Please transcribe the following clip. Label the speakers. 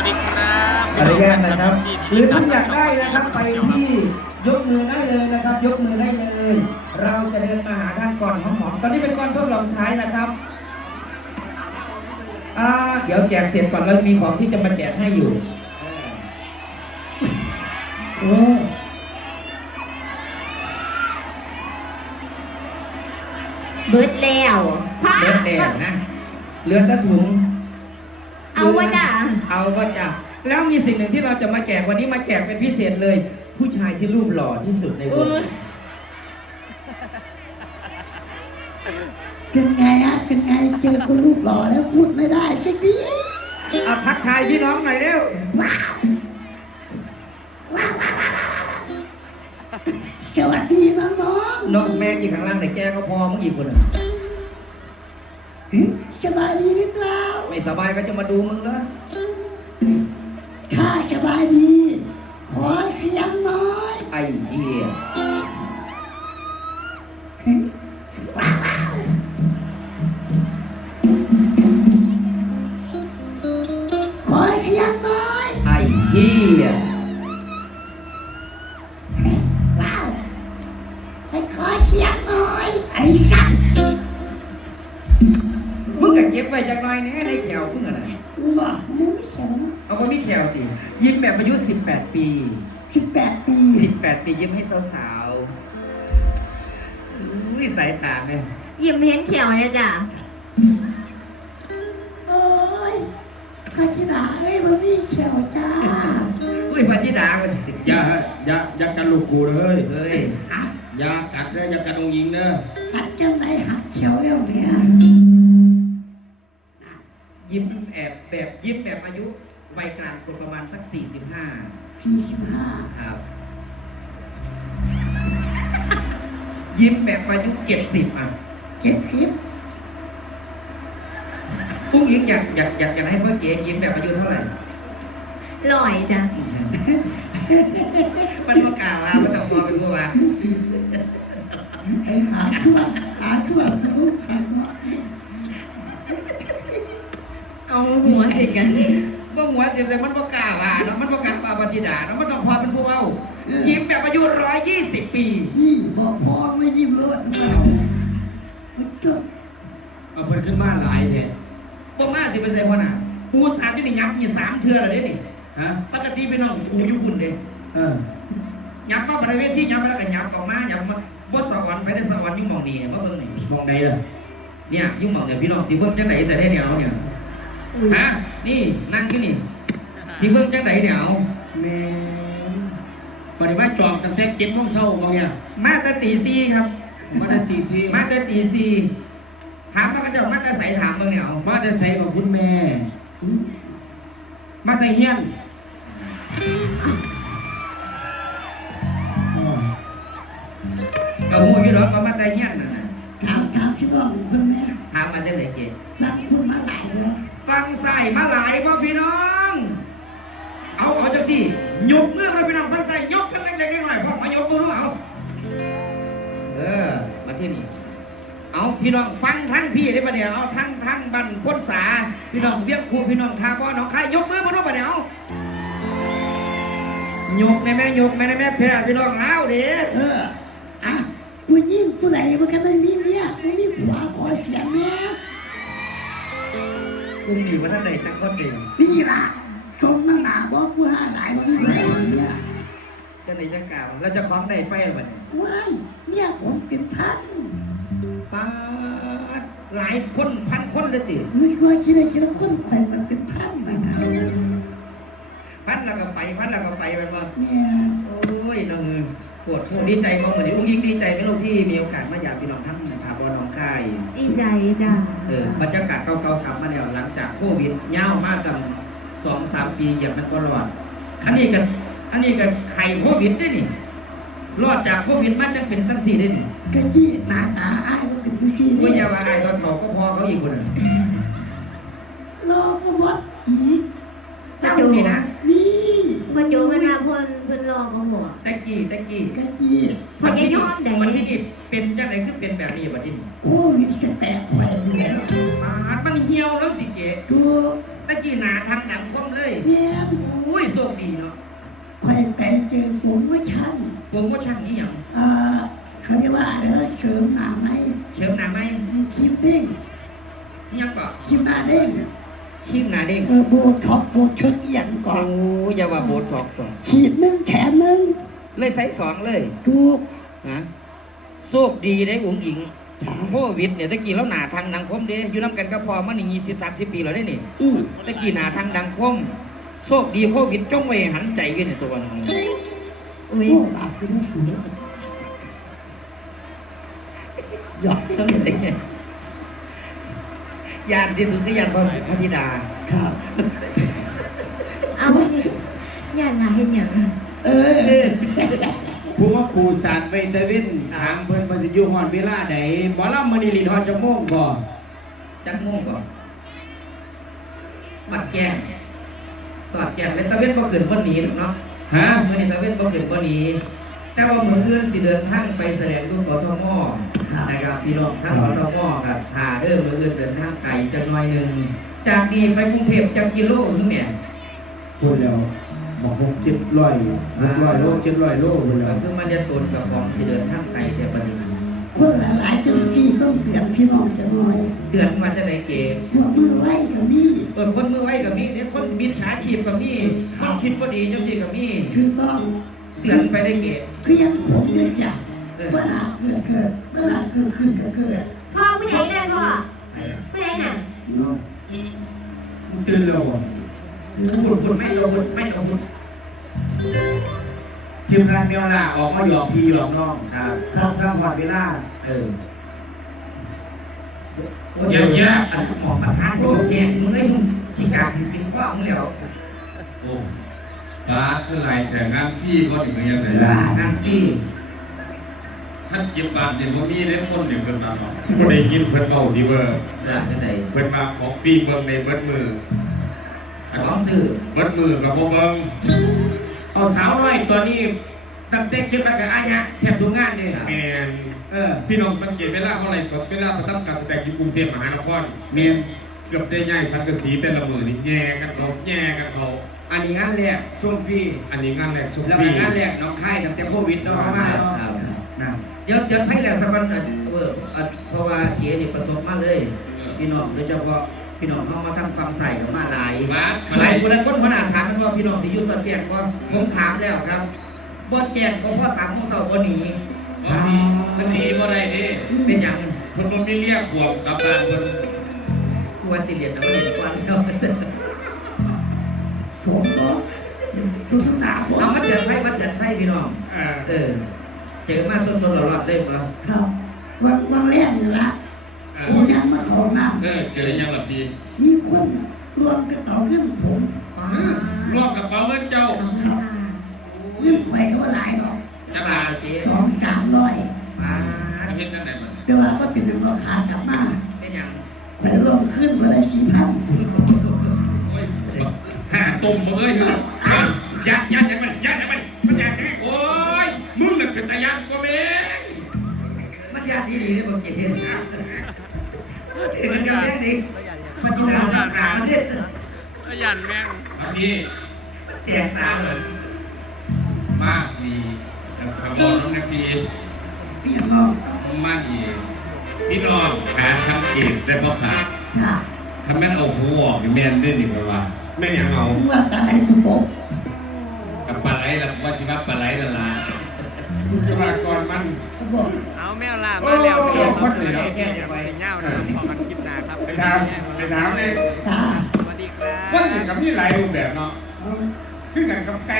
Speaker 1: ดีครับ
Speaker 2: อนุญาตนะครับหรือท่านอยากได้นะครับไปที่ยกมือได้เลยนะครับ ยกมือได้เลย เราจะเดินมาหาด้านก่อนหอมๆตอนนี้เป็นก้อนทดลองใช้นะครับเดี๋ยวแจกเสร็จก่อนแล้วมีของที่จะมาแจกให้อยู่โอ้
Speaker 3: เบิร์ดแล้ว
Speaker 2: เบิร์ดแล้วนะเหลือแต่ถุง
Speaker 3: เอาวะจ้ะ
Speaker 2: เอาวะจ้ะแล้วมีสิ่งหนึ่งที่เราจะมาแจกวันนี้มาแจกเป็นพิเศษเลย ผู้ชายที่รูปหล่อที่สุดในวง
Speaker 4: เป็นไงฮะเป็นไงเจอคนรูปหล่อแล้วพูดไม่ได้จริงดิ
Speaker 2: เอาทักทายพี่น้องหน่อยเร็ว
Speaker 4: ว้าวว้าวว้าวสวัสดีน้อง
Speaker 2: น้องแม่อีกข้างล่างแต่แกก็พอมึงอีกคน
Speaker 4: สบายดีหรือเปล่า
Speaker 2: ไม่สบายก็จะมาดูมึงแล้ว
Speaker 4: ข้าสบายดีขอเสียงน้อย
Speaker 2: ไอ้เหี้ย
Speaker 4: ว้าวขอเสียงน้อย
Speaker 2: ไอ้เหี้ย
Speaker 4: ว้าวขอเสียงน้อยไอ้สัตว์
Speaker 2: มึงก็เก็บไว้จากหน่อยในแขวมึงอะไร
Speaker 4: บ้าไม่เขียว
Speaker 2: เอาไปไม่แขวติยิ้มแบบอายุ18 ปี
Speaker 4: 18 ปี
Speaker 2: 18 ปียิ้มให้สาวๆอุ้ยสายตาเนี่ย
Speaker 3: ยิ้มเห็นเขียวเนี่ยจ้ะ
Speaker 4: โอ้ยพัชดาเอ้ยมันมีเขียวจ้า
Speaker 2: อุ้ยพัชดาก็
Speaker 1: อย่ากันลูกกูเลย
Speaker 2: เฮ้ย
Speaker 1: อย่ากัดเลยอย่ากัดองยิงเด้อ
Speaker 4: หัดจังไหนหัดเขียวแล้วเนี่ย
Speaker 2: ยิ้มแบบยิ้มแบบอายุวัยกลางคนประมาณสัก45ครับยิ้มแบบอายุ70ผู้หญิงอยากให้พ่อเก๋ยิ้มแบบอายุเท่าไหร่
Speaker 3: ลอยจ้ะ
Speaker 2: มันว่ากล่าวว่ามันต้องพอเป็นผู้ว่า
Speaker 4: หาทั่วรู้
Speaker 3: เอาหัวสิกัน
Speaker 2: ว่าหัวเสียแต่มันว่ากล่าวว่าเนาะมันว่ากล่าวว่าปฏิดาเนาะมันต้องพอเป็นผู้เอายิ้มแบบอายุ120 ปี
Speaker 4: นี่บอกพอไม่ยิ้มรถเรามันจบ
Speaker 1: เอาเพิ่นขึ้นมาหลายแท้
Speaker 2: บ่มาสิเป็นไงพ่อน่ะปูสามอยู่นี่ยับนี่3 เทื่อแล้วเด้นี่
Speaker 1: ฮะ
Speaker 2: ปกติพี่น้องปูอยู่บุญเด้ยับมาบริเวณที่ยับแล้วก็ยับออกมายับมาบ่สวรรค์ไปได้สวรรค์ยุ่งมองนี่มาเบิ่งนี่
Speaker 1: มองใดล่ะ
Speaker 2: เนี่ยยุ่งมองเนี่ยพี่น้องสิเบิ่งจังได๋ใส่ได้เนี่ยเอาเนี่ยฮะนี่นั่งอยู่นี่สิเบิ่งจังได๋เนี่ยเอา
Speaker 1: แม่ปฏิบัติจองตั้งแต่7 โมงเช้าบ่เนี่ย
Speaker 2: มาแต่ตี 4ครับ
Speaker 1: มาแต่ตี 4
Speaker 2: มาแต่ตี 4ถามแล้วก็เจ้ามาแต่ไสถามเบิ่งเนี่ยเอา
Speaker 1: มาแต่ไสของคุณแม่มาแต่เฮียน
Speaker 2: ก็ฮู้อยู่ดอกว่ามาแต่เฮียนนั่นน่ะ
Speaker 4: ถามพี่น้องเพิ่นแม่
Speaker 2: ถามมาจังได๋เจ้
Speaker 4: ฟังพูดมาหลายแล้ว
Speaker 2: ฟังใส่มาหลายบ่พี่น้องเอาจังซี่ยกมือมาพี่น้องฟังใส่ยกกันเล็กๆน้อยๆพอมายกมือดูเอามาที่นี่เอาพี่น้องฟังทั้งพี่ได้ปะเนี่ยเอาทั้งบ้านพ้นสาพี่น้องเวียงคูพี่น้องทาบ่น้องใครยกมือมาดูปะเนี่ยเอายกในแม่ยกแม่ในแม่แพ้พี่น้องเอาดิ
Speaker 4: ผู้หญิงผู้ใดมันก็ไม่มีเนี่ยผู้หญิงขวาคอยเสียงแม่
Speaker 2: กูมีวันนั้นใดแต่คนเดียว
Speaker 4: นี่ล่ะชมนั่งหนาบอกว่าหลายวันนี้เนี่ย
Speaker 2: จะไหนจะกล่าวเราจะคล้องได้ไปหรือเปล่า
Speaker 4: ว้ายเนี่ยผมเป็นพัน
Speaker 2: ป้าหลายคนพันคนเลยติ
Speaker 4: ไม่เคยคิดเลยคิดว่าคนใครมันเป็นพันมานะ
Speaker 2: พันแล้วก็ไปมันมา
Speaker 4: เนี่ย
Speaker 2: โอ้ยน้องปวดผู้ดีใจก็เหมือนอุ้งยิงดีใจไม่รู้ที่มีโอกาสมาอยากพี่น้องทั้งนะครับบอน้องค่าย
Speaker 3: ดีใจจ้ะ
Speaker 2: บรรยากาศเก่าๆกลับมาแล้วหลังจากโควิดยาวมากกัน2-3 ปีอย่างนั้นก็รอดอันนี้กันไข่โควิดได้นี่รอดจากโควิดมาจะเป็นสั้น4ได้นี่
Speaker 4: กะจี้หน้าตาอ้ายก็เป็นผู้ชี้
Speaker 2: ก็อย่าว่าอ้ายตอนเขาก็พอเขาอีกคนนึง
Speaker 4: รอก็วัดอีก
Speaker 2: เจ้านี่นะ
Speaker 4: นี่
Speaker 3: มันอยู่มันมาเพิ่นรอก็หัว
Speaker 2: ตะกี้
Speaker 4: กะจี้
Speaker 3: พอจะยอมได้
Speaker 2: วันที่นี่เป็นจังไหนคือเป็นแบบนี้วันที่นี่
Speaker 4: โควิดจะแตกแขวนอยู่แล้ว
Speaker 2: มันเหี่ยวแล้วติเกะ
Speaker 4: ถูก
Speaker 2: ตะกี้หนาทางดังโคคมเลย
Speaker 4: เนี่ย
Speaker 2: อุ้ยโชคดีเนาะ
Speaker 4: คอยไปเจอผมว่าชั้น
Speaker 2: โปรโมชั่นนี้อย่าง
Speaker 4: เขาเรียกว่าอะไรนะเสริมหน้าไหม
Speaker 2: เชิมหนาไหม
Speaker 4: ครีมเด้ง
Speaker 2: นี่ยังก็
Speaker 4: ครีมหน้าเด้ง
Speaker 2: ชิมหนาเด้ง
Speaker 4: โบท็อกซ์โบเชิกอย่างก่อน
Speaker 2: โอ้อย่าว่าโบท็อกซ์ก่อน
Speaker 4: ฉีดนึงแถมนึง
Speaker 2: เลยไซส์2เลย
Speaker 4: ถูก
Speaker 2: นะโชคดีได้อุ๋งอิงโควิดเนี่ยตะกี้แล้วหนาทางดังคมเด้อยู่น้ำกันก็พอมันนี่20-30 ปีแล้วได้นี่ ตะกี้หนาทางดังคมโชคดีโควิดจ้องไว้หันใจกันเนี่ยตัวนึง
Speaker 3: อุ้ย
Speaker 4: โอ้บาปเป็นสูงหยอก
Speaker 2: สมัยยานที่สุดคือยานพระธิดา
Speaker 4: ครับ
Speaker 3: เอาอย่าหลายเห็นอย่าง
Speaker 4: เออ
Speaker 1: ผู้ว่าปูสารไวตามินถามเพิ่นเพิ่นสิอยู่ฮอดเวลาใดบ่ลำมื้อนี้ลินฮอดจักโมงบ่
Speaker 2: จักโมงก่อนบัดแกงสอดแกงแล้วตะเวนบ่ขึ้นบ่หนีหรอกเนาะ
Speaker 1: ฮะ
Speaker 2: มื้อนี้ตะเวนบ่ขึ้นบ่หนีแต่ว่ามื้ออื่นสิเดินทางไปแสดงรูปกทมนะครับพี่น้องทั้งกทมครับหาเด้อมื้ออื่นเดินทางไกลจักหน่อยหนึงจากนี้ไปกรุงเทพจักกิโลหนึงแหม่
Speaker 1: พูดแล้วบอก600-700 โล700 โลพูดแล้
Speaker 2: ก็
Speaker 1: ว
Speaker 2: คือมันจะตนกับของสิเดินทางไกลแต่บัดนี้
Speaker 4: คนหลายๆเจ้าหน้าที่ต้องเปลี่ยนพี่น้องจะหน่อย
Speaker 2: เดือนมาจะได้เก๋
Speaker 4: พวกมือไหวกับนี่
Speaker 2: คนมือไว้กับมีเนี่ยคนมิจฉาชีพกับมีคนคิดบ่ดีจังซี่กับมี
Speaker 4: คือต้อง
Speaker 2: เตือนไปได้เก๋
Speaker 4: คือยังผมได้จ้ะเมื่อหนาเกิดเมื่อหนาเกิดขึ้นก็เกิด
Speaker 3: พ่อผู้ใหญ่ได้พ่อผู้ใหญ่น่ะ
Speaker 1: ตื่นแล้วบ่
Speaker 2: บุญไม่ต้องบุญไม่ต้องบุญ
Speaker 1: ทีมงานเมียวล่าออกมาหยอกพี่หยอกน้อง
Speaker 2: ครับ
Speaker 1: พอสร้างฮอดเวลา
Speaker 2: เยอะๆอันหมอประทานโรคแยกมึงไอ้มึงชิกาถึงกินข้าวมึงแล้ว
Speaker 5: โอ้ตาคือไรแต่งานฟรีก็ถึงยังไง
Speaker 2: งานพี่
Speaker 5: ท่านเก็บบาทเนี่ยผมมีได้คนเดียวเพิ่นมาบอกได้ยินเพิ่นเบาดีเวอร์
Speaker 2: เรื่องจังได๋
Speaker 5: เพิ่นมาของฟรีเบิ่งในเบิดมือ
Speaker 2: ขอซื้อ
Speaker 5: เบิดมือกับบ่เบิ่ง
Speaker 1: เอาสาวน้อยตัวนี้ตั้งแต่คิดมากับอาญะแทบทุกงานนี่
Speaker 5: แม่นพี่น้องสังเกตเวลาเขาไลฟ์สดเวลาประทับการแสดงอยู่กรุงเทพมหานคร
Speaker 1: เมียน
Speaker 5: เกือบได้ย้ายสังกะสีแต่ละมือนี่แย่กันเขา
Speaker 1: อันนี้งานแรกช่วงฟรี
Speaker 5: อันนี้งานแรกชม
Speaker 1: แล้ว
Speaker 5: ฟรี
Speaker 1: งานแรกน้องค่ายตั้งแต่โควิดเนาะมา
Speaker 2: ครับ
Speaker 1: นะ
Speaker 2: เดี๋ยวให้แล้วสักวันเพราะว่าเก๋นี่ประสบมาเลย พี่น้องโดยเฉพาะพี่น้องเขามาทำฟังใส่กับมาหลาย
Speaker 5: มา
Speaker 2: หลายคนนั้นคนขนาดถามกันว่าพี่น้องสิอยู่สอดแจงก็ผมถามแล้วครับบ่แจงก็เพราะ3 โมงเช้าบ่หนี
Speaker 5: มันหนีบ่ได้ดิ
Speaker 2: เป็นหยัง
Speaker 5: เพิ่นบ่มีเรียกขวบกลับบ้านเพิ่น
Speaker 2: คือว่าสิเรียนแต่ว่าเรียนกว่าพี่น้อง
Speaker 4: ผมก็ทุกหนาผม
Speaker 2: เอาวัดเดือนไพ่พี่น้องเจอมาสดๆหลอดๆได้บ่
Speaker 4: ครับวันแรกนี่ละผมยังมาเขาน้
Speaker 5: เจอยังล่ะพี่
Speaker 4: ำมีคนรวมกระเป๋าเรื่องผม
Speaker 5: รวมกับเป๋าเงินเจ้า
Speaker 4: ครับเรื่องไฟก็ว่าหลายดอก
Speaker 2: จะบาเจ๊
Speaker 4: 200-300
Speaker 2: มา
Speaker 5: เฮ็ดจังได๋มัน
Speaker 4: แต่ว่าก็เป็นเรื่องราคากลับมา
Speaker 2: เป็นหยัง
Speaker 4: ไปรวมขึ้นมาได้4,000
Speaker 5: โอ้ยหาตุ่มมึงเอ้ยยัดยังมันมันยัดนี่โอ้ยมึงน่ะเป็นตายัดกว่าแม่ง
Speaker 2: มันญาติดีๆนี่บ่เจ๊ถือกันกับแม่ดิปฏิบัติสังขารมันเด้
Speaker 6: ยันแม่ง
Speaker 5: อันนี้
Speaker 2: แตกตาเลย
Speaker 5: มากดีนะครับบอกน้องนักดี
Speaker 4: เปียกน้อง
Speaker 5: มากดีพี่น้องขาทำเองได้เพราะขา
Speaker 4: จ้า
Speaker 5: ทำแม่นเอาหัวออกแม่นได้หนิว่าแม่นยังเอา
Speaker 4: เมื่อตาไหนคุณผม
Speaker 5: กับปลาไหลละว่าชิว่าปลาไหลละละจุฬากรมัน
Speaker 4: เขาบอก
Speaker 6: เอาแมวล่ามาแล้ว
Speaker 2: คนเหลือแค่จะไป
Speaker 6: เป็นเง่านะครับขอกันคลิปหน้าครับ
Speaker 5: ไปถามเลย
Speaker 4: จ้า
Speaker 6: สวัสดีครับ
Speaker 5: คนกับนี่หลายรูปแบบเนาะ
Speaker 4: เอา
Speaker 5: คือกันกับไก่